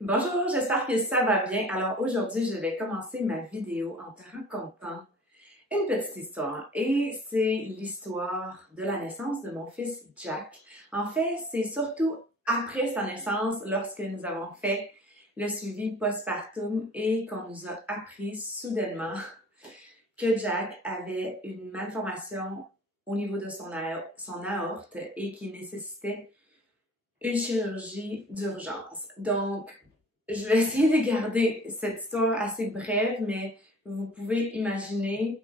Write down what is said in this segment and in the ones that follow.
Bonjour, j'espère que ça va bien. Alors aujourd'hui, je vais commencer ma vidéo en te racontant une petite histoire. Et c'est l'histoire de la naissance de mon fils Jack. En fait, c'est surtout après sa naissance, lorsque nous avons fait le suivi postpartum et qu'on nous a appris soudainement que Jack avait une malformation au niveau de son aorte et qui nécessitait une chirurgie d'urgence. Donc, je vais essayer de garder cette histoire assez brève, mais vous pouvez imaginer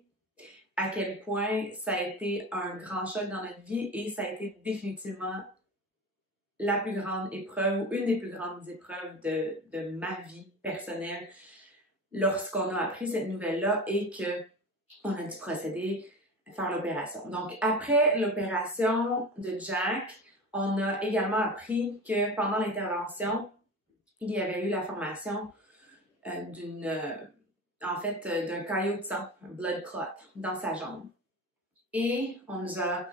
à quel point ça a été un grand choc dans notre vie et ça a été définitivement la plus grande épreuve ou une des plus grandes épreuves de ma vie personnelle lorsqu'on a appris cette nouvelle-là et qu'on a dû procéder à faire l'opération. Donc, après l'opération de Jack, on a également appris que pendant l'intervention, il y avait eu la formation d'un caillot de sang, un blood clot, dans sa jambe. Et on nous a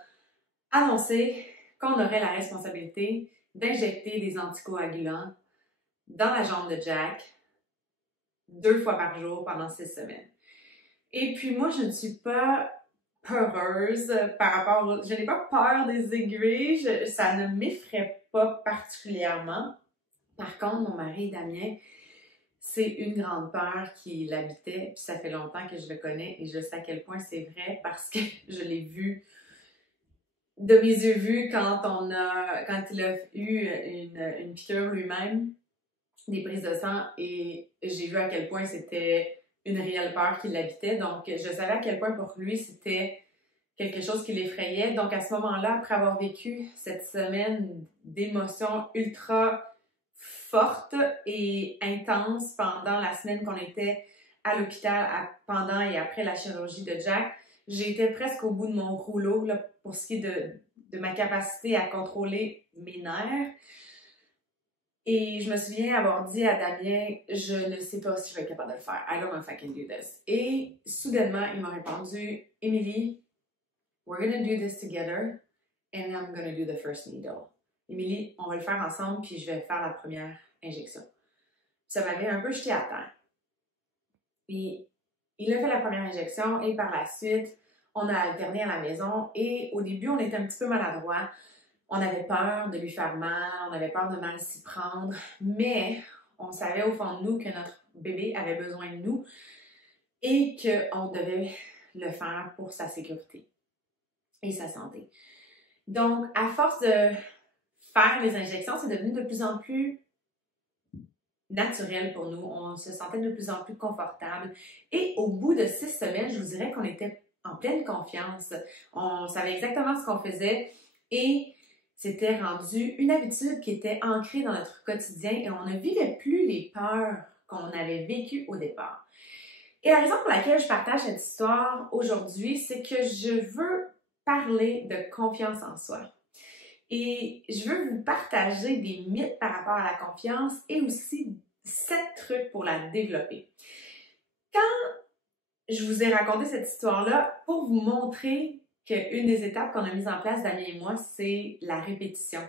annoncé qu'on aurait la responsabilité d'injecter des anticoagulants dans la jambe de Jack 2 fois par jour pendant 6 semaines. Et puis moi, je ne suis pas peureuse je n'ai pas peur des aiguilles, ça ne m'effraie pas particulièrement. Par contre, mon mari Damien, c'est une grande peur qui l'habitait, puis ça fait longtemps que je le connais et je sais à quel point c'est vrai parce que je l'ai vu de mes yeux vus quand il a eu une piqûre lui-même, des prises de sang, et j'ai vu à quel point c'était une réelle peur qui l'habitait. Donc, je savais à quel point pour lui, c'était quelque chose qui l'effrayait. Donc, à ce moment-là, après avoir vécu cette semaine d'émotions ultra forte et intense pendant la semaine qu'on était à l'hôpital pendant et après la chirurgie de Jack, j'étais presque au bout de mon rouleau là, pour ce qui est de ma capacité à contrôler mes nerfs. Et je me souviens avoir dit à Damien, je ne sais pas si je vais être capable de le faire. I don't know if I can do this. Et soudainement, il m'a répondu, Émilie, we're gonna do this together and I'm gonna do the first needle. Émilie, on va le faire ensemble, puis je vais faire la première injection. Ça m'avait un peu jeté à terre. Puis, il a fait la première injection et par la suite, on a alterné à la maison et au début, on était un petit peu maladroit. On avait peur de lui faire mal, on avait peur de mal s'y prendre, mais on savait au fond de nous que notre bébé avait besoin de nous et qu'on devait le faire pour sa sécurité et sa santé. Donc, à force de faire les injections, c'est devenu de plus en plus naturel pour nous. On se sentait de plus en plus confortable. Et au bout de 6 semaines, je vous dirais qu'on était en pleine confiance. On savait exactement ce qu'on faisait et c'était rendu une habitude qui était ancrée dans notre quotidien et on ne vivait plus les peurs qu'on avait vécues au départ. Et la raison pour laquelle je partage cette histoire aujourd'hui, c'est que je veux parler de confiance en soi. Et je veux vous partager des mythes par rapport à la confiance et aussi 7 trucs pour la développer. Quand je vous ai raconté cette histoire-là, pour vous montrer qu'une des étapes qu'on a mises en place, Damien et moi, c'est la répétition.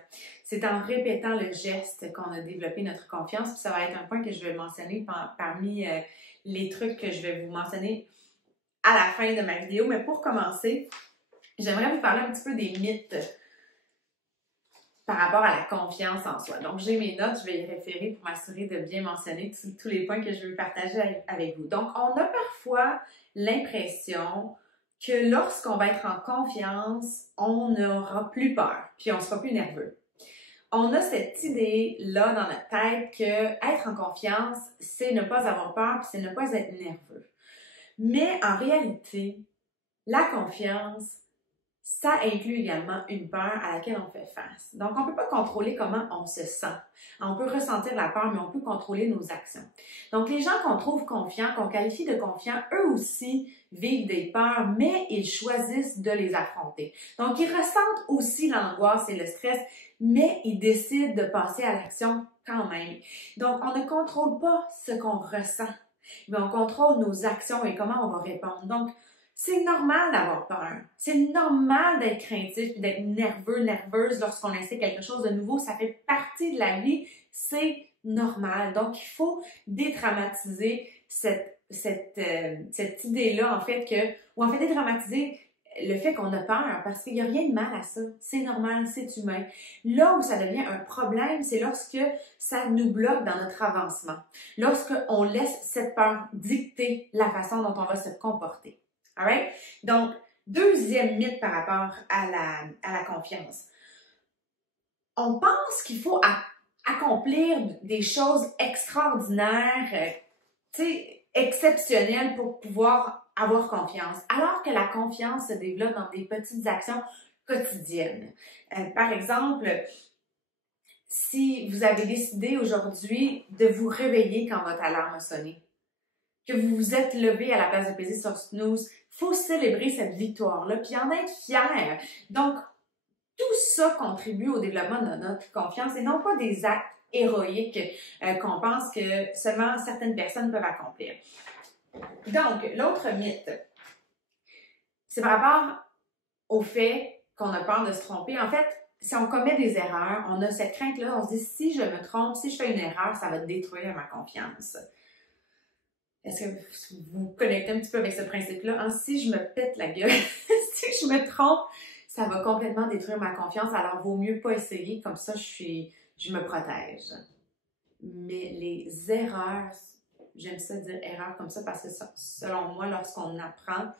C'est en répétant le geste qu'on a développé notre confiance. Puis ça va être un point que je vais mentionner parmi les trucs que je vais vous mentionner à la fin de ma vidéo. Mais pour commencer, j'aimerais vous parler un petit peu des mythes par rapport à la confiance en soi. Donc, j'ai mes notes, je vais y référer pour m'assurer de bien mentionner tous les points que je veux partager avec vous. Donc, on a parfois l'impression que lorsqu'on va être en confiance, on n'aura plus peur, puis on ne sera plus nerveux. On a cette idée-là dans notre tête que être en confiance, c'est ne pas avoir peur, puis c'est ne pas être nerveux. Mais en réalité, la confiance, ça inclut également une peur à laquelle on fait face. Donc, on ne peut pas contrôler comment on se sent. On peut ressentir la peur, mais on peut contrôler nos actions. Donc, les gens qu'on trouve confiants, qu'on qualifie de confiants, eux aussi vivent des peurs, mais ils choisissent de les affronter. Donc, ils ressentent aussi l'angoisse et le stress, mais ils décident de passer à l'action quand même. Donc, on ne contrôle pas ce qu'on ressent, mais on contrôle nos actions et comment on va répondre. Donc, c'est normal d'avoir peur. C'est normal d'être craintif et d'être nerveux, nerveuse lorsqu'on essaie quelque chose de nouveau. Ça fait partie de la vie. C'est normal. Donc, il faut dédramatiser cette idée-là, en fait, ou en fait dédramatiser le fait qu'on a peur, parce qu'il n'y a rien de mal à ça. C'est normal, c'est humain. Là où ça devient un problème, c'est lorsque ça nous bloque dans notre avancement. Lorsqu'on laisse cette peur dicter la façon dont on va se comporter. Alright? Donc, deuxième mythe par rapport à la confiance. On pense qu'il faut accomplir des choses extraordinaires, exceptionnelles pour pouvoir avoir confiance, alors que la confiance se développe dans des petites actions quotidiennes. Par exemple, si vous avez décidé aujourd'hui de vous réveiller quand votre alarme a sonné, que vous vous êtes levé à la place de peser sur snooze, il faut célébrer cette victoire-là, puis en être fier. Donc, tout ça contribue au développement de notre confiance et non pas des actes héroïques qu'on pense que seulement certaines personnes peuvent accomplir. Donc, l'autre mythe, c'est par rapport au fait qu'on a peur de se tromper. En fait, si on commet des erreurs, on a cette crainte-là, on se dit, si je me trompe, si je fais une erreur, ça va détruire ma confiance. Est-ce que vous connectez un petit peu avec ce principe-là? Hein? Si je me pète la gueule, si je me trompe, ça va complètement détruire ma confiance, alors vaut mieux pas essayer, comme ça je me protège. Mais les erreurs, j'aime ça dire erreurs comme ça parce que selon moi, lorsqu'on apprend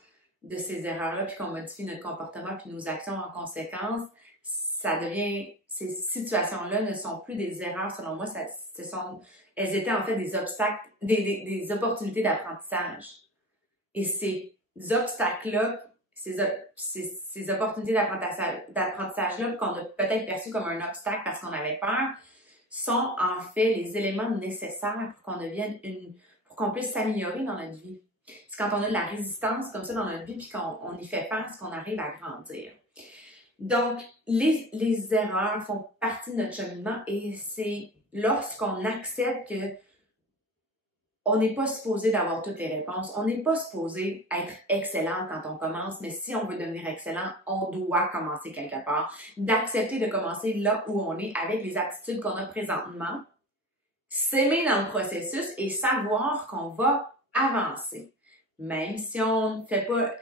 de ces erreurs-là, puis qu'on modifie notre comportement, puis nos actions en conséquence, ça devient, ces situations-là ne sont plus des erreurs, selon moi, elles étaient en fait des obstacles, des opportunités d'apprentissage. Et ces obstacles-là, ces opportunités d'apprentissage-là, qu'on a peut-être perçues comme un obstacle parce qu'on avait peur, sont en fait les éléments nécessaires pour qu'on puisse s'améliorer dans notre vie. C'est quand on a de la résistance comme ça dans notre vie puis qu'on y fait face qu'on arrive à grandir. Donc, les erreurs font partie de notre cheminement et c'est lorsqu'on accepte que on n'est pas supposé d'avoir toutes les réponses. On n'est pas supposé être excellent quand on commence, mais si on veut devenir excellent, on doit commencer quelque part. D'accepter de commencer là où on est avec les aptitudes qu'on a présentement, s'aimer dans le processus et savoir qu'on va avancer. Même si on ne fait pas...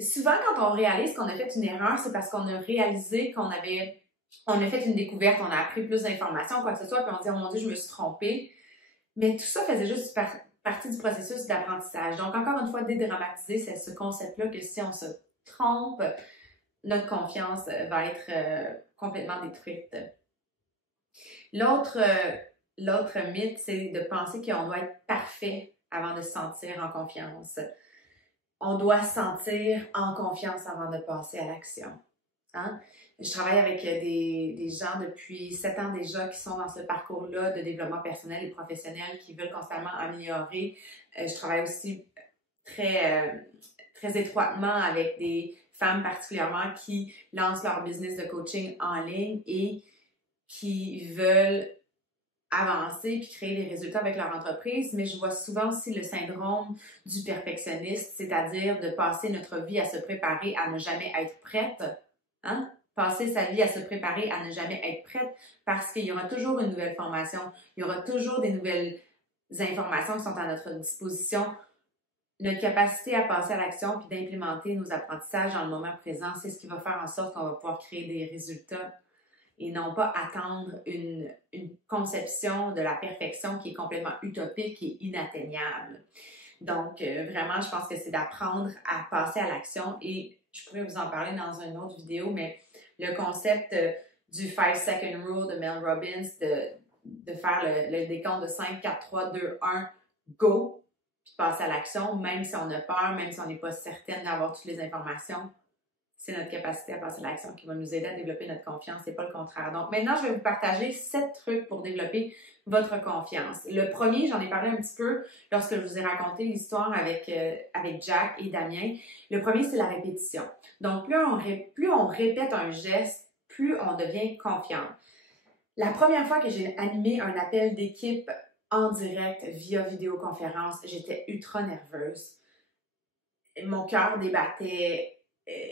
Souvent, quand on réalise qu'on a fait une erreur, c'est parce qu'on a réalisé on a fait une découverte, on a appris plus d'informations, quoi que ce soit, puis on dit « Oh mon Dieu, je me suis trompée ». Mais tout ça faisait juste partie du processus d'apprentissage. Donc, encore une fois, dédramatiser, c'est ce concept-là que si on se trompe, notre confiance va être complètement détruite. L'autre mythe, c'est de penser qu'on doit être parfait avant de se sentir en confiance. On doit se sentir en confiance avant de passer à l'action. Hein? Je travaille avec des gens depuis 7 ans déjà qui sont dans ce parcours-là de développement personnel et professionnel, qui veulent constamment améliorer. Je travaille aussi très étroitement avec des femmes particulièrement qui lancent leur business de coaching en ligne et qui veulent avancer puis créer des résultats avec leur entreprise, mais je vois souvent aussi le syndrome du perfectionniste, c'est-à-dire de passer notre vie à se préparer à ne jamais être prête. Hein? Passer sa vie à se préparer à ne jamais être prête parce qu'il y aura toujours une nouvelle formation, il y aura toujours des nouvelles informations qui sont à notre disposition. Notre capacité à passer à l'action puis d'implémenter nos apprentissages dans le moment présent, c'est ce qui va faire en sorte qu'on va pouvoir créer des résultats et non pas attendre une conception de la perfection qui est complètement utopique et inatteignable. Donc, vraiment, je pense que c'est d'apprendre à passer à l'action et je pourrais vous en parler dans une autre vidéo, mais le concept du 5-second rule de Mel Robbins, de faire le décompte de 5, 4, 3, 2, 1, go, puis passer à l'action, même si on a peur, même si on n'est pas certaine d'avoir toutes les informations, c'est notre capacité à passer à l'action qui va nous aider à développer notre confiance, c'est pas le contraire. Donc maintenant, je vais vous partager 7 trucs pour développer votre confiance. Le premier, j'en ai parlé un petit peu lorsque je vous ai raconté l'histoire avec Jack et Damien. Le premier, c'est la répétition. Donc, plus on répète un geste, plus on devient confiant. La première fois que j'ai animé un appel d'équipe en direct via vidéoconférence, j'étais ultra nerveuse. Mon cœur débattait.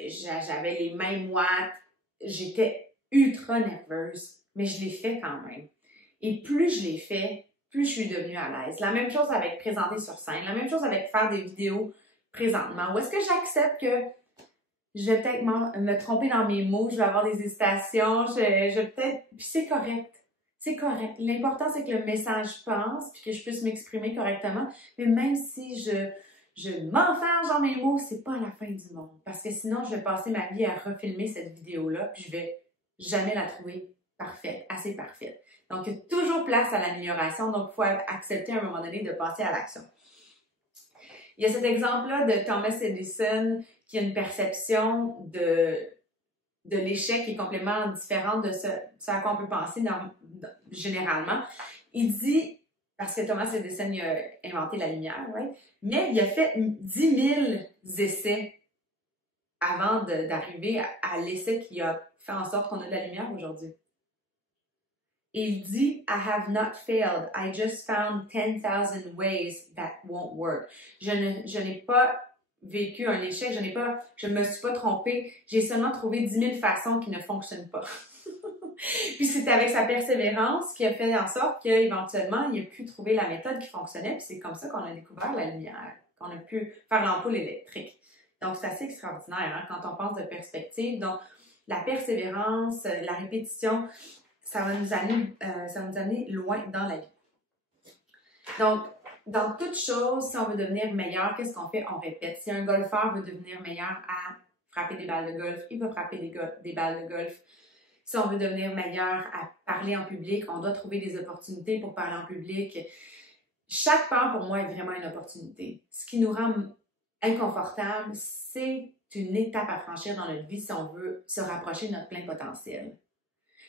J'avais les mains moites, j'étais ultra nerveuse, mais je l'ai fait quand même. Et plus je l'ai fait, plus je suis devenue à l'aise. La même chose avec présenter sur scène, la même chose avec faire des vidéos présentement. Où est-ce que j'accepte que je vais peut-être me tromper dans mes mots, je vais avoir des hésitations, je vais peut-être... Puis c'est correct. C'est correct. L'important, c'est que le message passe, puis que je puisse m'exprimer correctement. Mais même si je m'enferme dans mes mots, c'est pas la fin du monde. Parce que sinon, je vais passer ma vie à refilmer cette vidéo-là, puis je vais jamais la trouver parfaite, assez parfaite. Donc, il y a toujours place à l'amélioration. Donc, il faut accepter à un moment donné de passer à l'action. Il y a cet exemple-là de Thomas Edison qui a une perception de l'échec qui est complètement différente de ce à quoi on peut penser généralement. Il dit, parce que Thomas Edison il a inventé la lumière, ouais, mais il a fait 10 000 essais avant d'arriver à l'essai qui a fait en sorte qu'on a de la lumière aujourd'hui. Et il dit, I have not failed, I just found 10,000 ways that won't work. Je n'ai pas vécu un échec, je ne me suis pas trompée, j'ai seulement trouvé 10 000 façons qui ne fonctionnent pas. Puis c'était avec sa persévérance qui a fait en sorte qu'éventuellement, il a pu trouver la méthode qui fonctionnait, puis c'est comme ça qu'on a découvert la lumière, qu'on a pu faire l'ampoule électrique. Donc c'est assez extraordinaire hein, quand on pense de perspective. Donc la persévérance, la répétition, ça va nous amener loin dans la vie. Donc, dans toute chose, si on veut devenir meilleur, qu'est-ce qu'on fait? On répète. Si un golfeur veut devenir meilleur à frapper des balles de golf, il va frapper des balles de golf. Si on veut devenir meilleur à parler en public, on doit trouver des opportunités pour parler en public. Chaque pas, pour moi, est vraiment une opportunité. Ce qui nous rend inconfortable, c'est une étape à franchir dans notre vie si on veut se rapprocher de notre plein potentiel.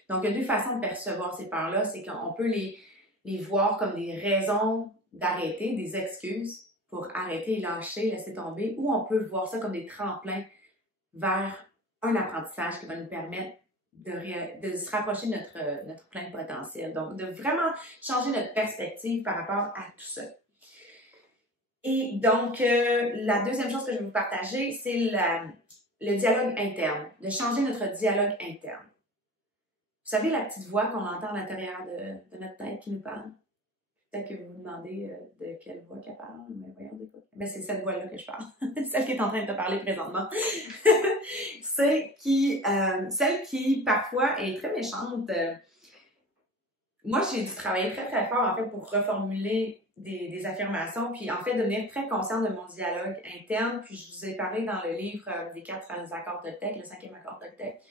Donc, il y a deux façons de percevoir ces peurs-là. C'est qu'on peut les voir comme des raisons d'arrêter, des excuses pour arrêter, lâcher, laisser tomber, ou on peut voir ça comme des tremplins vers un apprentissage qui va nous permettre de se rapprocher de notre plein potentiel. Donc, de vraiment changer notre perspective par rapport à tout ça. Et donc, la deuxième chose que je vais vous partager, c'est le dialogue interne, de changer notre dialogue interne. Vous savez, la petite voix qu'on entend à l'intérieur de notre tête qui nous parle? Peut-être que vous vous demandez de quelle voix qu'elle parle, mais voyons de quoi. Ben, c'est cette voix-là que je parle. Celle qui est en train de te parler présentement. Celle qui, parfois, est très méchante. Moi, j'ai dû travailler très, très fort, en fait, pour reformuler des affirmations, puis en fait, devenir très consciente de mon dialogue interne. Puis, je vous ai parlé dans le livre des 4 accords Toltec, le 5e accord Toltec,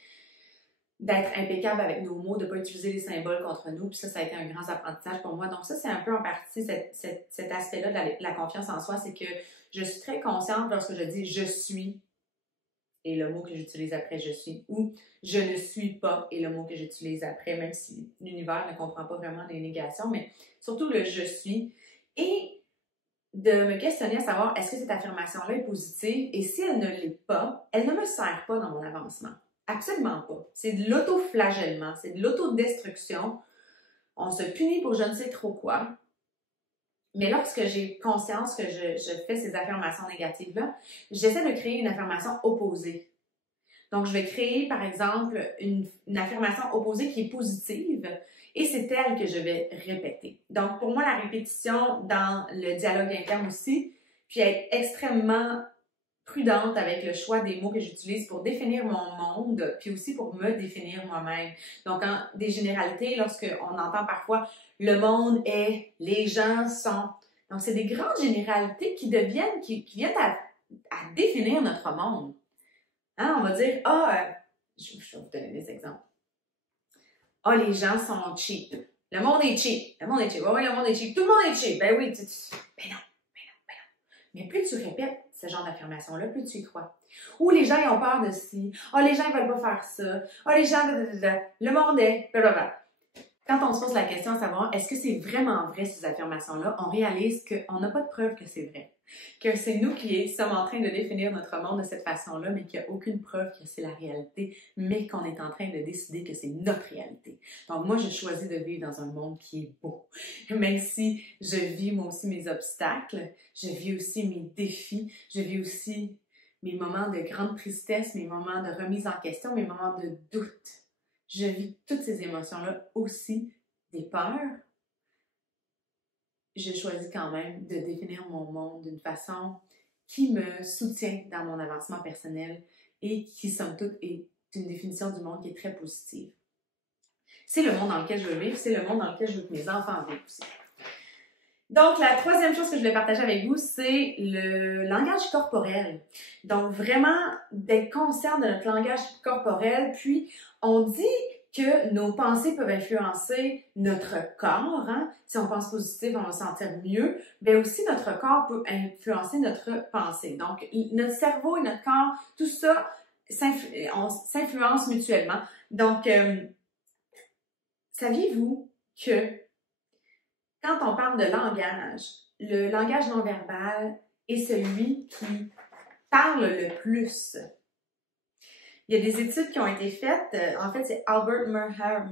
d'être impeccable avec nos mots, de ne pas utiliser les symboles contre nous. Puis ça a été un grand apprentissage pour moi. Donc ça, c'est un peu en partie cet aspect-là de la confiance en soi, c'est que je suis très consciente lorsque je dis « je suis » et le mot que j'utilise après « je suis » ou « je ne suis pas » et le mot que j'utilise après, même si l'univers ne comprend pas vraiment les négations, mais surtout le « je suis » et de me questionner à savoir est-ce que cette affirmation-là est positive et si elle ne l'est pas, elle ne me sert pas dans mon avancement. Absolument pas. C'est de l'autoflagellement, c'est de l'autodestruction. On se punit pour je ne sais trop quoi. Mais lorsque j'ai conscience que je fais ces affirmations négatives-là, j'essaie de créer une affirmation opposée. Donc, je vais créer, par exemple, une affirmation opposée qui est positive et c'est elle que je vais répéter. Donc, pour moi, la répétition dans le dialogue interne aussi, puis être extrêmement prudente avec le choix des mots que j'utilise pour définir mon monde, puis aussi pour me définir moi-même. Donc, des généralités, lorsqu'on entend parfois « le monde est »,« les gens sont ». Donc, c'est des grandes généralités qui viennent à définir notre monde. Hein, on va dire « je vais vous donner des exemples. Les gens sont cheap. Le monde est cheap. Le monde est cheap. Oui, le monde est cheap. Tout le monde est cheap. Ben oui, ben non. Mais plus tu répètes ce genre d'affirmation-là, plus tu y crois. Ou les gens ils ont peur de ci. Les gens ils veulent pas faire ça. Les gens, le monde est, blablabla. Quand on se pose la question à savoir, est-ce que c'est vraiment vrai ces affirmations-là, on réalise qu'on n'a pas de preuve que c'est vrai. Que c'est nous qui sommes en train de définir notre monde de cette façon-là, mais qu'il n'y a aucune preuve que c'est la réalité, mais qu'on est en train de décider que c'est notre réalité. Donc moi, je choisis de vivre dans un monde qui est beau. Même si je vis moi aussi mes obstacles, je vis aussi mes défis, je vis aussi mes moments de grande tristesse, mes moments de remise en question, mes moments de doute. Je vis toutes ces émotions-là aussi des peurs, je choisis quand même de définir mon monde d'une façon qui me soutient dans mon avancement personnel et qui, somme toute, est une définition du monde qui est très positive. C'est le monde dans lequel je veux vivre, c'est le monde dans lequel je veux que mes enfants vivent aussi. Donc, la troisième chose que je voulais partager avec vous, c'est le langage corporel. Donc, vraiment, d'être conscient de notre langage corporel. Puis, on dit que nos pensées peuvent influencer notre corps. Hein? Si on pense positif, on va se sentir mieux. Mais aussi, notre corps peut influencer notre pensée. Donc, notre cerveau et notre corps, tout ça, on s'influence mutuellement. Donc, saviez-vous que quand on parle de langage, le langage non verbal est celui qui parle le plus? Il y a des études qui ont été faites, en fait c'est Albert Merhard,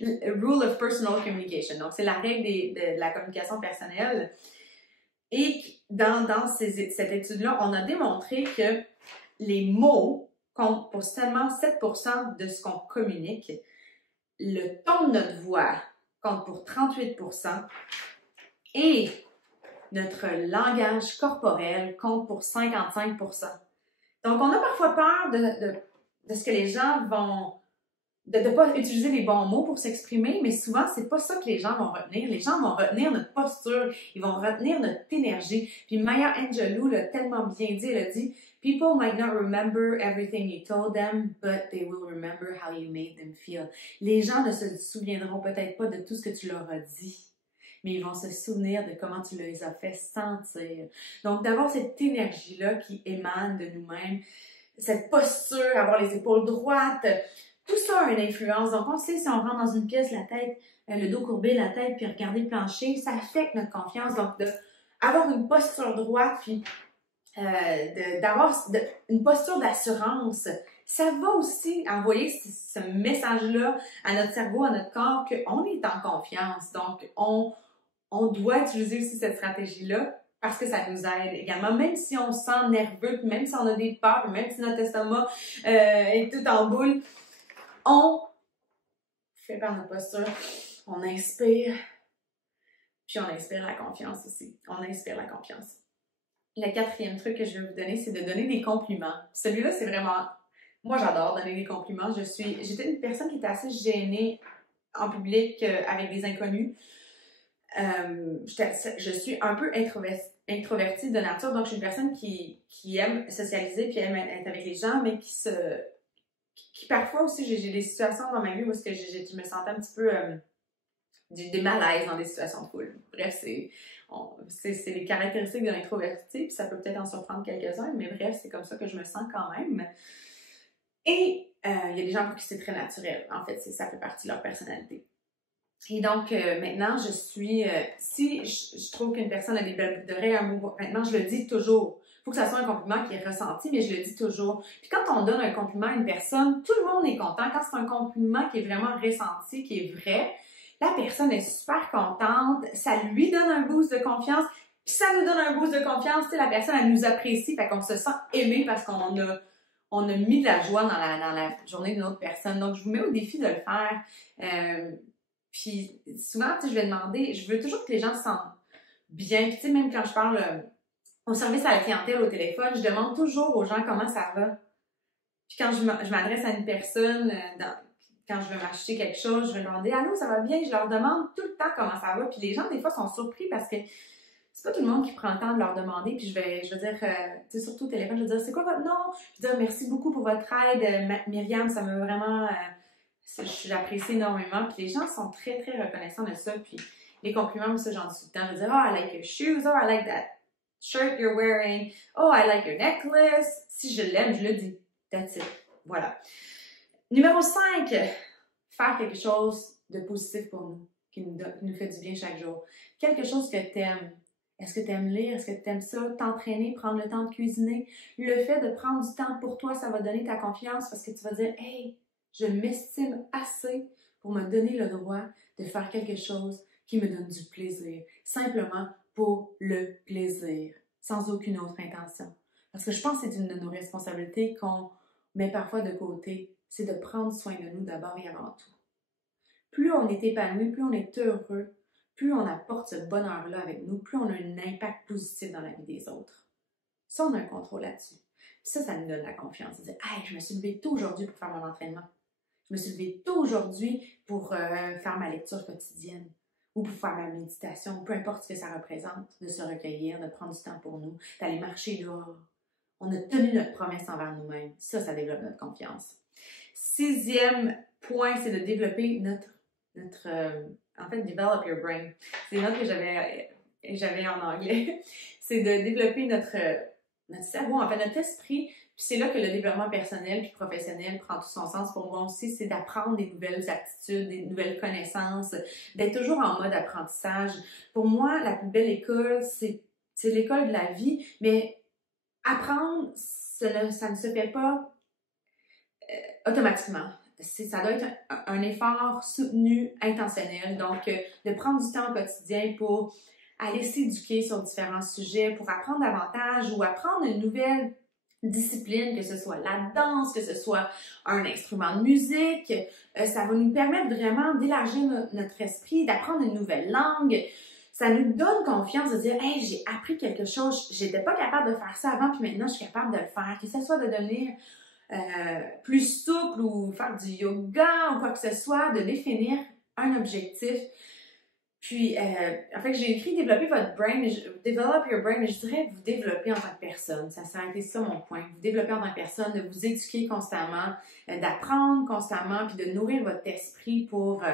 Rule of Personal Communication, donc c'est la règle de la communication personnelle. Et dans cette étude-là, on a démontré que les mots comptent pour seulement 7% de ce qu'on communique, le ton de notre voix compte pour 38% et notre langage corporel compte pour 55%. Donc, on a parfois peur de ce que les gens vont... de ne pas utiliser les bons mots pour s'exprimer, mais souvent, c'est pas ça que les gens vont retenir. Les gens vont retenir notre posture, ils vont retenir notre énergie. Puis Maya Angelou l'a tellement bien dit, elle a dit « People might not remember everything you told them, but they will remember how you made them feel. » Les gens ne se souviendront peut-être pas de tout ce que tu leur as dit, mais ils vont se souvenir de comment tu les as fait sentir. Donc, d'avoir cette énergie-là qui émane de nous-mêmes, cette posture, avoir les épaules droites, tout ça a une influence. Donc, on sait, si on rentre dans une pièce, la tête, le dos courbé, la tête, puis regarder le plancher, ça affecte notre confiance. Donc, d'avoir une posture droite, puis d'avoir une posture d'assurance, ça va aussi envoyer ce message-là à notre cerveau, à notre corps, qu'on est en confiance. Donc, on doit utiliser aussi cette stratégie-là parce que ça nous aide également. Même si on se sent nerveux, même si on a des peurs, même si notre estomac est tout en boule, on fait par notre posture, on inspire, puis on inspire la confiance aussi. On inspire la confiance. Le quatrième truc que je vais vous donner, c'est de donner des compliments. Celui-là, c'est vraiment... Moi, j'adore donner des compliments. J'étais une personne qui était assez gênée en public avec des inconnus. Je suis un peu introvertie de nature, donc je suis une personne qui aime socialiser, puis aime être avec les gens, mais qui parfois aussi, j'ai des situations dans ma vie où je me sentais un petit peu des malaises dans des situations de foule. Bref, c'est les caractéristiques de l'introverti, puis ça peut peut-être en surprendre quelques-uns, mais bref, c'est comme ça que je me sens quand même. Et il y a des gens pour qui c'est très naturel. En fait, ça fait partie de leur personnalité. Et donc, maintenant, si je trouve qu'une personne a des belles boucles d'oreilles, maintenant, je le dis toujours. Il faut que ça soit un compliment qui est ressenti, mais je le dis toujours. Puis quand on donne un compliment à une personne, tout le monde est content. Quand c'est un compliment qui est vraiment ressenti, qui est vrai, la personne est super contente, ça lui donne un boost de confiance, puis ça nous donne un boost de confiance, tu sais, la personne, elle nous apprécie, fait qu'on se sent aimé parce qu'on a mis de la joie dans la journée d'une autre personne. Donc, je vous mets au défi de le faire. Puis souvent, tu sais, je vais demander, je veux toujours que les gens se sentent bien. Puis tu sais, même quand je parle au service à la clientèle au téléphone, je demande toujours aux gens comment ça va. Puis quand je m'adresse à une personne, quand je veux m'acheter quelque chose, je vais demander « Allô, ça va bien? » Je leur demande tout le temps comment ça va. Puis les gens, des fois, sont surpris parce que c'est pas tout le monde qui prend le temps de leur demander. Puis je vais dire, tu sais, surtout au téléphone, je vais dire « C'est quoi votre nom? » Je vais dire « Merci beaucoup pour votre aide, Myriam, ça m'a vraiment... j'apprécie énormément. » Puis les gens sont très, très reconnaissants de ça. Puis les compliments, ça, j'en suis tout le temps. Je vais dire « Oh, I like your shoes. Oh, I like that shirt you're wearing. Oh, I like your necklace. » Si je l'aime, je le dis. That's it. Voilà. Numéro 5, faire quelque chose de positif pour nous, qui nous fait du bien chaque jour. Quelque chose que tu aimes. Est-ce que tu aimes lire? Est-ce que tu aimes ça? T'entraîner, prendre le temps de cuisiner. Le fait de prendre du temps pour toi, ça va donner ta confiance parce que tu vas dire « Hey, je m'estime assez pour me donner le droit de faire quelque chose qui me donne du plaisir. » Simplement pour le plaisir, sans aucune autre intention. Parce que je pense que c'est une de nos responsabilités qu'on met parfois de côté, c'est de prendre soin de nous d'abord et avant tout. plus on est épanoui, plus on est heureux, plus on apporte ce bonheur-là avec nous, plus on a un impact positif dans la vie des autres. Ça, on a un contrôle là-dessus. Puis ça nous donne la confiance. De dire, hey, je me suis levée tôt aujourd'hui pour faire mon entraînement. Je me suis levée tôt aujourd'hui pour faire ma lecture quotidienne ou pour faire ma méditation, peu importe ce que ça représente, de se recueillir, de prendre du temps pour nous, d'aller marcher dehors. On a tenu notre promesse envers nous-mêmes. Ça développe notre confiance. 6e point, c'est de développer en fait, develop your brain. C'est une note que j'avais en anglais. C'est de développer notre cerveau, en fait, notre esprit. Puis c'est là que le développement personnel puis professionnel prend tout son sens pour moi aussi. C'est d'apprendre des nouvelles aptitudes, des nouvelles connaissances, d'être toujours en mode apprentissage. Pour moi, la plus belle école, c'est l'école de la vie, mais apprendre, ça ne se fait pas automatiquement. Ça doit être un effort soutenu, intentionnel. Donc, de prendre du temps au quotidien pour aller s'éduquer sur différents sujets, pour apprendre davantage ou apprendre une nouvelle discipline, que ce soit la danse, que ce soit un instrument de musique. Ça va nous permettre vraiment d'élargir notre esprit, d'apprendre une nouvelle langue. Ça nous donne confiance de dire « Hey, j'ai appris quelque chose, j'étais pas capable de faire ça avant, puis maintenant je suis capable de le faire. » Que ce soit de devenir plus souple ou faire du yoga ou quoi que ce soit, de définir un objectif. Puis, en fait, j'ai écrit « Développer votre brain », develop your brain, mais je dirais vous développer en tant que personne. Ça a été ça mon point. Vous développer en tant que personne, de vous éduquer constamment, d'apprendre constamment, puis de nourrir votre esprit pour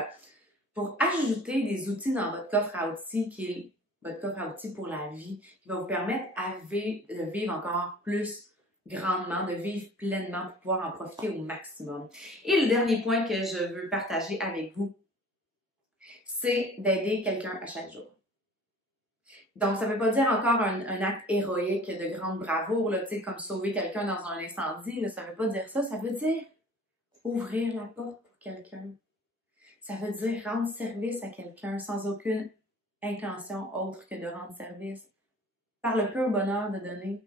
ajouter des outils dans votre coffre à outils, qui est votre coffre à outils pour la vie, qui va vous permettre de vivre encore plus grandement, de vivre pleinement pour pouvoir en profiter au maximum. Et le dernier point que je veux partager avec vous, c'est d'aider quelqu'un à chaque jour. Donc, ça ne veut pas dire encore un acte héroïque de grande bravoure, là, comme sauver quelqu'un dans un incendie. Là, ça ne veut pas dire ça. Ça veut dire ouvrir la porte pour quelqu'un. Ça veut dire rendre service à quelqu'un sans aucune intention autre que de rendre service. Par le pur bonheur de donner.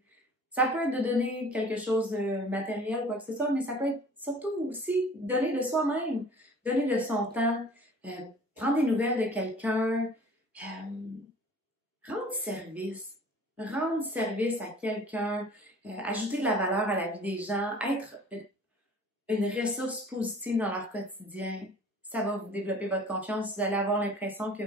Ça peut être de donner quelque chose de matériel ou quoi que ce soit, mais ça peut être surtout aussi donner de soi-même, donner de son temps, prendre des nouvelles de quelqu'un, rendre service à quelqu'un, ajouter de la valeur à la vie des gens, être une ressource positive dans leur quotidien. Ça va vous développer votre confiance, vous allez avoir l'impression que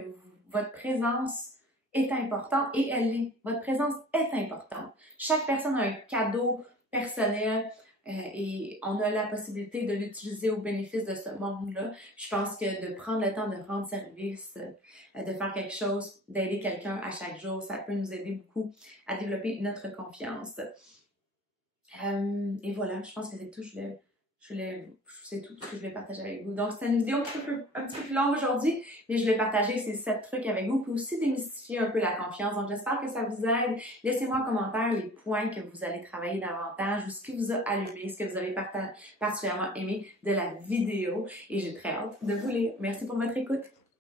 votre présence est importante et elle l'est. Votre présence est importante. Chaque personne a un cadeau personnel et on a la possibilité de l'utiliser au bénéfice de ce monde-là. Je pense que de prendre le temps de rendre service, de faire quelque chose, d'aider quelqu'un à chaque jour, ça peut nous aider beaucoup à développer notre confiance. Et voilà, je pense que c'est tout. C'est tout ce que je voulais partager avec vous. Donc, c'est une vidéo un petit peu plus longue aujourd'hui, mais je voulais partager ces 7 trucs avec vous, puis aussi démystifier un peu la confiance. Donc, j'espère que ça vous aide. Laissez-moi en commentaire les points que vous allez travailler davantage ou ce qui vous a allumé, ce que vous avez particulièrement aimé de la vidéo. Et j'ai très hâte de vous lire. Merci pour votre écoute.